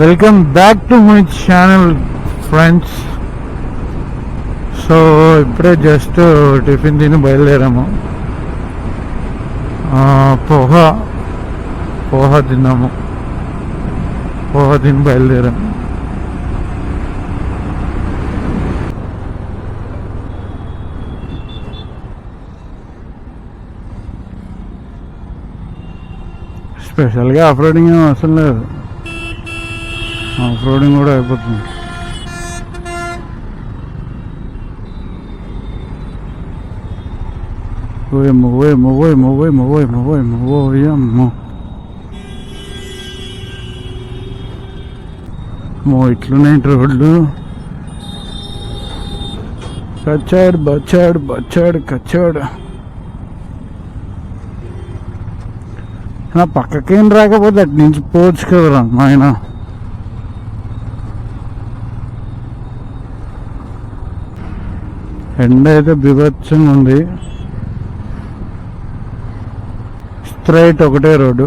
Welcome back to my channel friends. So ఇప్పుడే just tiffin తిని బయలుదేరాము. పోహా తిన్నాము. పోహా తిని బయలుదేరాము. స్పెషల్గా ఆఫ్ రోడింగ్ ఏమో అసలు లేదు. ఆఫ్ రోడింగ్ కూడా అయిపోతుంది. ఇట్లున్నాయి రోడ్లు. కచ్చాడు బచ్చాడు బచ్చాడు కచ్చాడు. నా పక్కకేం రాకపోతే అటు నుంచి పోవచ్చు కదరా ఆయన. ఎండ అయితే బీభత్సంగా ఉంది. స్ట్రైట్ ఒకటే రోడ్డు.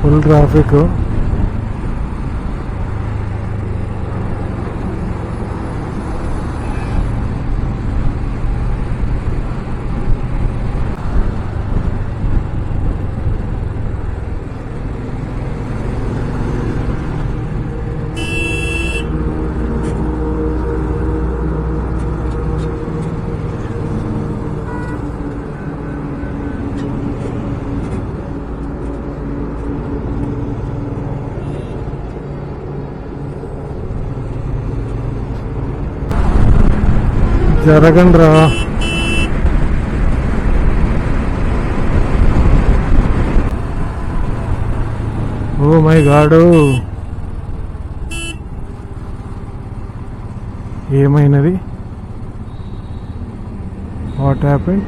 Full traffic. జరగండి రా. ఓ మై గాడ్, ఏమైనది? What happened?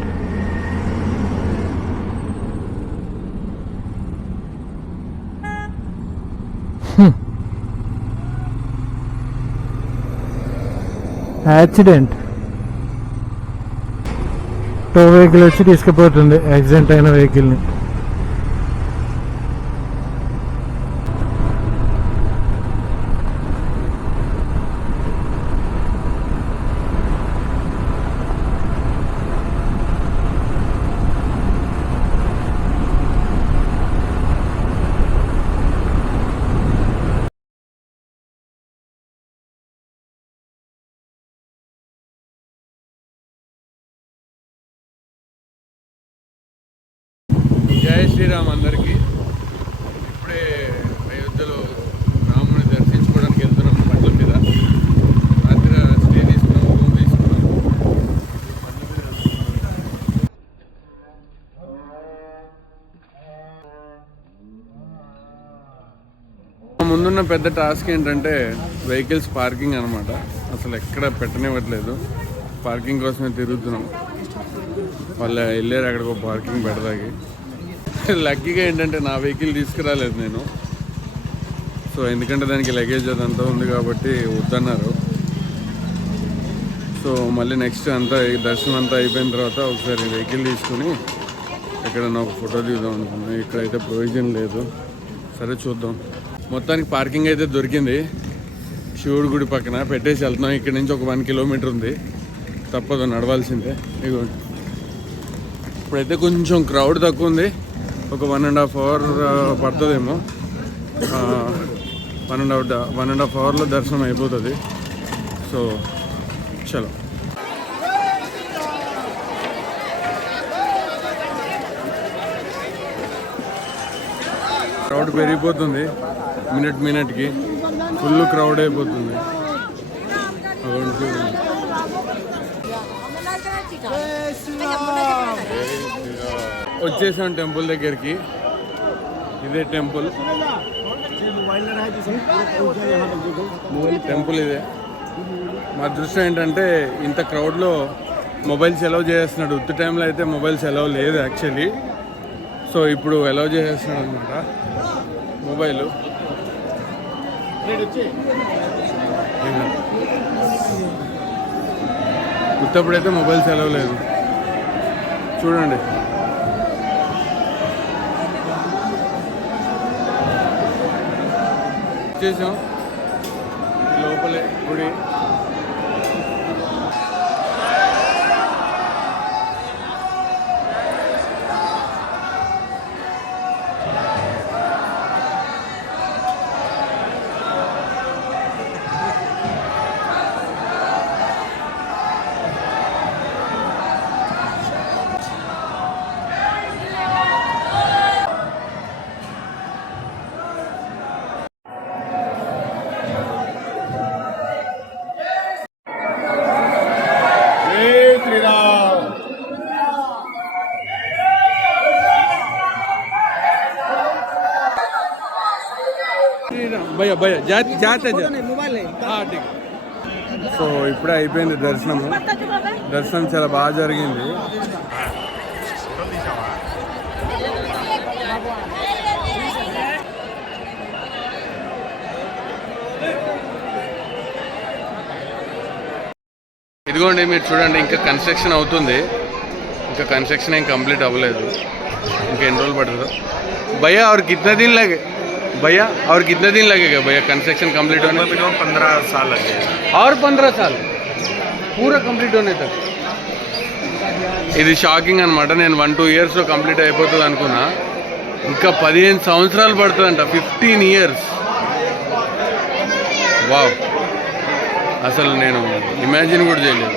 Accident. Tow vehicle వచ్చి తీసుకుపోతుంది యాక్సిడెంట్ అయిన వెహికల్ని. జై శ్రీరామ్ అందరికీ. ఇప్పుడే అయోధ్యలో రాముని దర్శించుకోవడానికి వెళ్తున్నాం. బండ్ల మీద రాత్రి స్టే తీసుకున్నాం, రూమ్ తీసుకున్నాం. ముందున్న పెద్ద టాస్క్ ఏంటంటే వెహికల్స్ పార్కింగ్ అనమాట. అసలు ఎక్కడ పెట్టనివ్వట్లేదు. పార్కింగ్ కోసమే తిరుగుతున్నాం. వాళ్ళు వెళ్ళారు అక్కడికి పార్కింగ్ పెడదాకి. లక్కీగా ఏంటంటే నా వెహికల్ తీసుకురాలేదు నేను. సో ఎందుకంటే దానికి లగేజ్ అదంతా ఉంది కాబట్టి వద్దన్నారు. సో మళ్ళీ నెక్స్ట్ అంతా దర్శనం అంతా అయిపోయిన తర్వాత ఒకసారి వెహికల్ తీసుకుని ఎక్కడన్నా ఒక ఫోటో తీద్దాం అనుకున్నాను. ఇక్కడైతే ప్రొవిజన్ లేదు. సరే చూద్దాం. మొత్తానికి పార్కింగ్ అయితే దొరికింది. శివుడి గుడి పక్కన పెట్టేసి వెళ్తున్నాం. ఇక్కడ నుంచి ఒక 1 కిలోమీటర్ ఉంది. తప్పదు, నడవాల్సిందే. ఇదిగోండి, ఇప్పుడైతే కొంచెం క్రౌడ్ తక్కువ ఉంది. ఒక 1.5 అవర్ పడుతుందేమో. 1.5 అవర్లో దర్శనం అయిపోతుంది. సో చలో. క్రౌడ్ పెరిగిపోతుంది మినిట్కి. ఫుల్ క్రౌడ్ అయిపోతుంది. వచ్చేసాం టెంపుల్ దగ్గరికి. ఇదే టెంపుల్. ఇదే. మా దృష్టి ఏంటంటే ఇంత క్రౌడ్లో మొబైల్స్ అలౌ చేస్తున్నాడు. ఉత్తి టైంలో అయితే మొబైల్స్ అలౌ లేదు యాక్చువల్లీ. సో ఇప్పుడు అలౌ చేసేస్తున్నాడు అనమాట మొబైల్. ఉత్తప్పుడైతే మొబైల్స్ అలౌ లేదు. చూడండి చేసాం లోపలే గుడి. భయ్యా భయ్యా జాతే సో ఇప్పుడే అయిపోయింది దర్శనము. దర్శనం చాలా బాగా జరిగింది. ఇదిగోండి మీరు చూడండి, ఇంకా కన్స్ట్రక్షన్ అవుతుంది. ఇంకా కన్స్ట్రక్షన్ ఏం కంప్లీట్ అవ్వలేదు. ఇంకా ఎన్ని రోజులు పడుతుందో. భయ్యా और कितना दिन लगे भैया और कितने दिन लगेगा भैया कंस्ट्रक्शन कंप्लीट होने? 15 साल लगेगा. और 15 साल पूरा कंप्लीट होने तक. ఇది షాకింగ్ అనమాట. నేను 1-2 ఇయర్స్లో కంప్లీట్ అయిపోతుంది అనుకున్నా. ఇంకా 15 సంవత్సరాలు పడుతుందంట. 15 ఇయర్స్. వావ్, అసలు నేను ఇమాజిన్ కూడా చేయలేదు.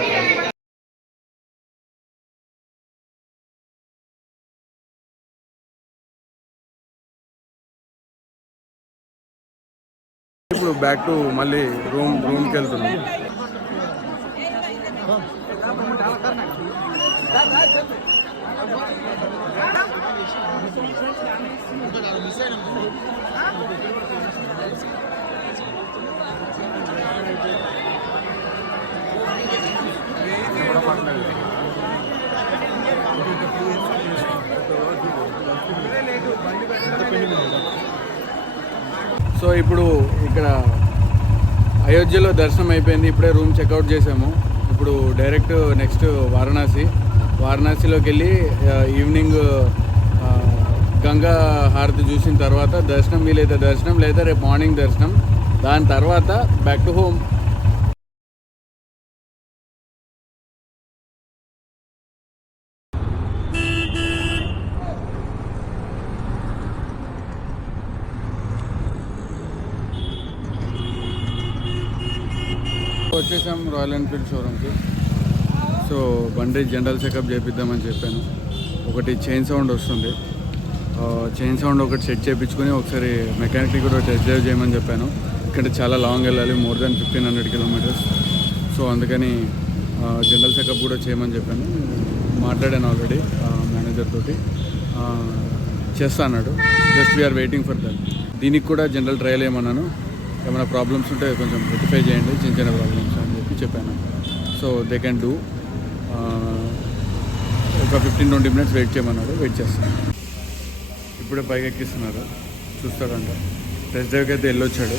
ఇప్పుడు బ్యాక్ టు మళ్ళీ రూమ్కి వెళ్తున్నాం. సో ఇప్పుడు ఇక్కడ అయోధ్యలో దర్శనం అయిపోయింది. ఇప్పుడే రూమ్ చెక్అవుట్ చేసాము. ఇప్పుడు డైరెక్ట్ నెక్స్ట్ వారణాసిలోకి వెళ్ళి ఈవినింగ్ గంగా హారతి చూసిన తర్వాత దర్శనం, వీలైతే దర్శనం, లేదా రేపు మార్నింగ్ దర్శనం. దాని తర్వాత బ్యాక్ టు హోమ్. వచ్చేసాం రాయల్ ఎన్ఫీల్డ్ షోరూమ్కి. సో బండి జనరల్ చెకప్ చేపిద్దామని చెప్పాను. ఒకటి చైన్ సౌండ్ వస్తుంది. చైన్ సౌండ్ ఒకటి సెట్ చేయించుకొని ఒకసారి మెకానిక్ని కూడా టెస్ట్ డ్రైవ్ చేయమని చెప్పాను. ఇక్కడ చాలా లాంగ్ వెళ్ళాలి, మోర్ దాన్ 1500 కిలోమీటర్స్. సో అందుకని జనరల్ చెకప్ కూడా చేయమని చెప్పాను. మాట్లాడాను ఆల్రెడీ మేనేజర్ తోటి. చేస్తా అన్నాడు. Just we are waiting for that. దీనికి కూడా జనరల్ ట్రయల్ ఏమన్నాను. ఏమైనా ప్రాబ్లమ్స్ ఉంటే కొంచెం రెక్టిఫై చేయండి, చిన్న ప్రాబ్లమ్స్ అని చెప్పాను. So they can do. ఒక 15-20 మినిట్స్ వెయిట్ చేయమన్నాడు. వెయిట్ చేస్తాను. ఇప్పుడే పైకి ఎక్కిస్తున్నారు, చూస్తాడంట. టెస్ట్ డ్రైవ్కి అయితే వెళ్ళొచ్చాడు.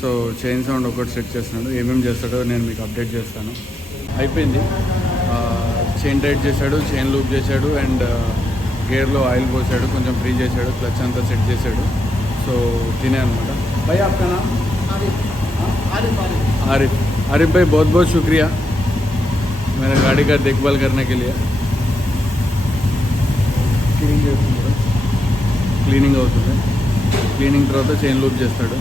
సో చైన్ సౌండ్ ఒకటి సెట్ చేస్తున్నాడు. ఏమేమి చేస్తాడో నేను మీకు అప్డేట్ చేస్తాను. అయిపోయింది. చైన్ టైట్ చేశాడు, చైన్ లూప్ చేశాడు, అండ్ గేర్లో ఆయిల్ పోసాడు, కొంచెం ఫ్రీ చేశాడు, క్లచ్ అంతా సెట్ చేశాడు. సో తినే అనమాట. भाई आपका नाम? आरिफ. आरिफ भाई बहुत बहुत शुक्रिया मेरा गाड़ी का देखभाल करने के लिए. క్లీనింగ్ అవుతుంది. క్లీనింగ్ తర్వాత చైన్ లూప్ చేస్తాడు.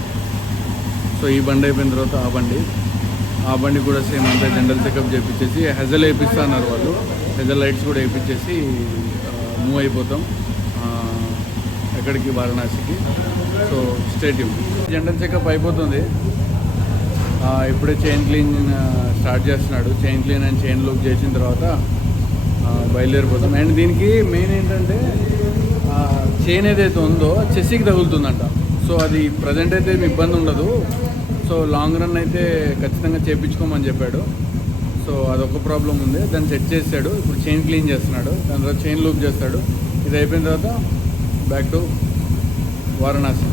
సో ఈ బండి అయిపోయిన తర్వాత ఆ బండి కూడా సేమ్ అంతా జనరల్ చెకప్ చేయించేసి హెజల్ వేయిస్తా అన్నారు వాళ్ళు. హెజల్ లైట్స్ కూడా వేయించేసి మూవ్ అయిపోతాం ఎక్కడికి, వారణాసికి. సో స్టేట్ జనరల్ చెకప్ అయిపోతుంది. ఇప్పుడే చైన్ క్లీన్ స్టార్ట్ చేస్తున్నాడు. Chain clean and chain loop చేసిన తర్వాత బయలుదేరిపోతాం. అండ్ దీనికి మెయిన్ ఏంటంటే చైన్ ఏదైతే ఉందో చెస్సీకి తగులుతుందంట. సో అది ప్రజెంట్ అయితే ఏమి ఇబ్బంది ఉండదు. సో లాంగ్ రన్ అయితే ఖచ్చితంగా చేయించుకోమని చెప్పాడు. సో అదొక ప్రాబ్లం ఉంది, దాన్ని సెట్ చేశాడు. ఇప్పుడు చైన్ క్లీన్ చేస్తున్నాడు. దాని తర్వాత చైన్ లూప్ చేస్తాడు. ఇది అయిపోయిన తర్వాత బ్యాక్ టు వారణాసి.